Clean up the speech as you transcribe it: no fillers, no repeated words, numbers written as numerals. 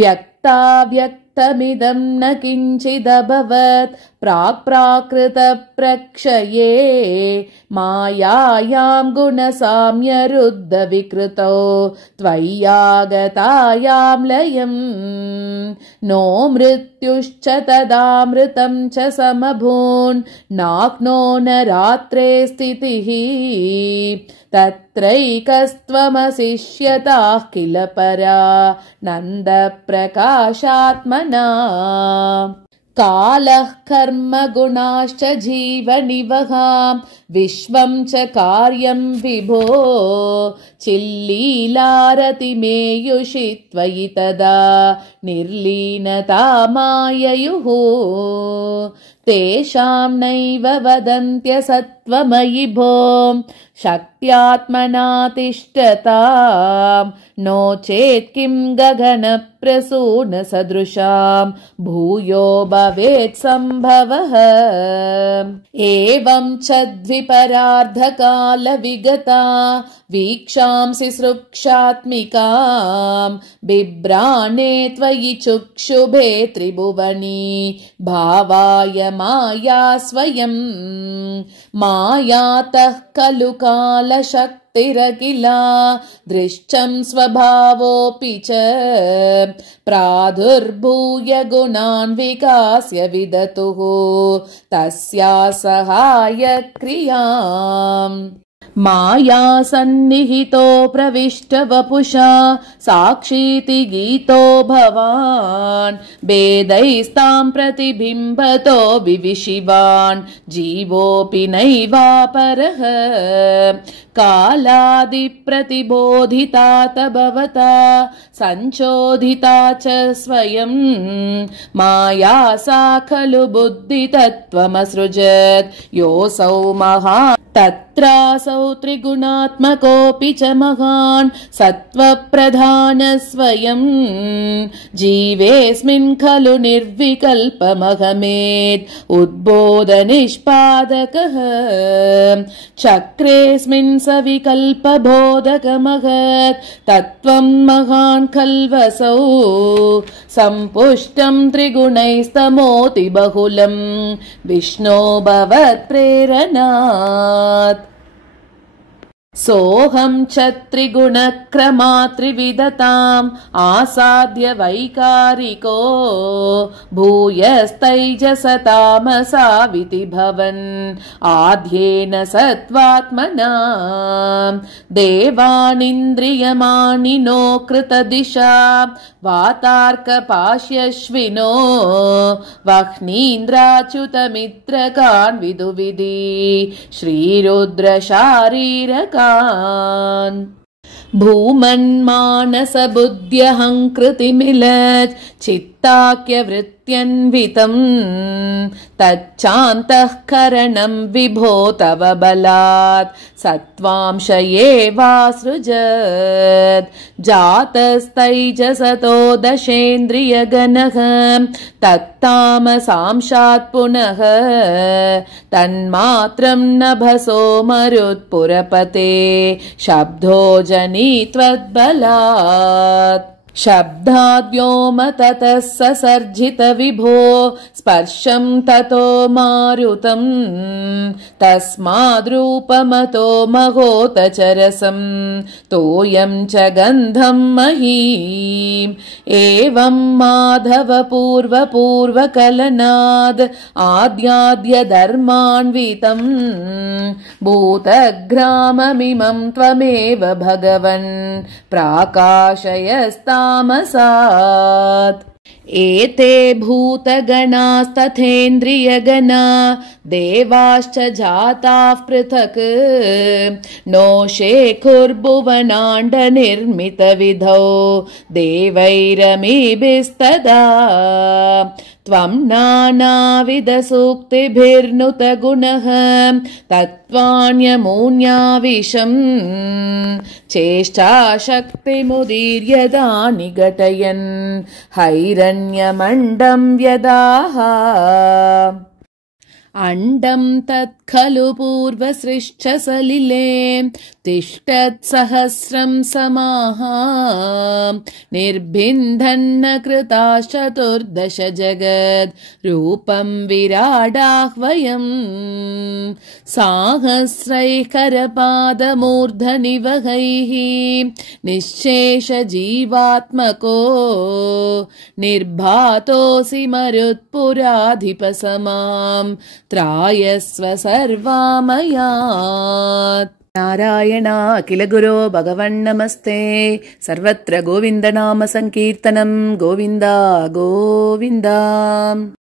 व्यक्ताव्यक्तमिदं न किञ्चिदभवत् प्राक्प्राकृतप्रक्षये मायायां गुणसाम्यरुद्धविकृतौ त्वय्यागतायां लयम् नो मृत्युश्च तदामृतं च समभून् नाक्नो न रात्रे स्थितिः तत्रैकस्त्वमशिष्यताः किल परा नन्दप्रकाशात्मना कालः कर्म गुणाश्च जीवनिवहां विश्वं च कार्यं विभो चिल्लीलारतिमेयुषि त्वयि तदा निर्लीनता माययुः तेषां नैव वदन्त्यसत्त्वमयि भो शक्त्यात्मना तिष्ठतां नो चेत् किं गगनप्रसूनसदृशां भूयो भवेत् सम्भवः एवं च द्विपरार्धकालविगता वीक्षांसि सृक्षात्मिकां बिभ्राणे त्वयि चुक्षुभे त्रिभुवनी भावाय माया स्वयं मायातः खलु कालशक्तिरखिला दृश्यं स्वभावोऽपि च प्रादुर्भूय गुणान् विकास्य विदतुः तस्या सहायक्रियाम् माया सन्निहितो प्रविष्ट वपुषा साक्षीति गीतो भवान् भेदैस्तां प्रतिबिम्बतो विविशिवान् जीवोऽपि नैवापरः कालादिप्रतिबोधिता भवता संचोदिता च स्वयं माया सा खलु बुद्धितत्त्वमसृजत् योऽसौ महान् तत्रासौ त्रिगुणात्मकोऽपि च महान् सत्त्वप्रधान स्वयं जीवेऽस्मिन् खलु निर्विकल्पमहमेत् उद्बोधनिष्पादकः चक्रेऽस्मिन् सविकल्पबोधकमहत् तत्त्वं महान् खल्वसौ सम्पुष्टं त्रिगुणैस्तमोति बहुलं विष्णो भवत्प्रेरणात् सोऽहं च त्रिगुणक्रमा त्रिविधताम् आसाद्य वैकारिको भूयस्तैजसतामसाविति भवन् आद्येन सत्त्वात्मना देवानिन्द्रियमानिनो कृतदिशा वातार्कपाश्यश्विनो वह्नीन्द्राच्युतमित्रकान् विदुविधि श्रीरुद्रशारीरकान् भूमन्मानसबुद्ध्यहङ्कृतिमिलत् चित्ताख्यवृत्त्यन्वितं तच्चान्तःकरणं विभो तव बलात् सत्त्वांश एवासृजत् जातस्तैजसतो दशेन्द्रियगणः तत्तामसांशात् पुनः तन्मात्रं नभसो मरुत्पुरपते शब्दो जनि त्वद्बलात् शब्दाद्योम ततः ससर्जित विभो स्पर्शं ततो मारुतं तस्माद्रूपमतो महोतचरसं तोयं च गन्धं महीम् एवं माधव पूर्वपूर्वकलनाद् आद्याद्यधर्मान्वितं भूतग्राममिमं त्वमेव भगवन् प्राकाशयस्तामसात् एते भूतगणास्तथेन्द्रियगणा देवाश्च जाताः पृथक् नो शेखुर्भुवनाण्डनिर्मितविधौ देवैरमीभिस्तदा त्वं नानाविधसूक्तिभिर्नुतगुणः तत्त्वान्यमून्याविशम् चेष्टाशक्तिमुदीर्यदा निघटयन् हैरण्यमण्डं व्यदाः अण्डं तत्खलु पूर्वसृष्टसलिले तिष्ठत्सहस्रं समाः निर्भिन्दन्न कृताश्चतुर्दश जगद् रूपं विराडाह्वयम् साहस्रैः करपादमूर्धनिवहैः निःशेषजीवात्मको निर्भातोऽसि मरुत्पुराधिपसमां त्रायस्व सर्वामयात्। नारायण अखिल गुरो भगवन्नमस्ते। सर्वत्र गोविन्दनाम संकीर्तनं गोविन्द गोविन्द।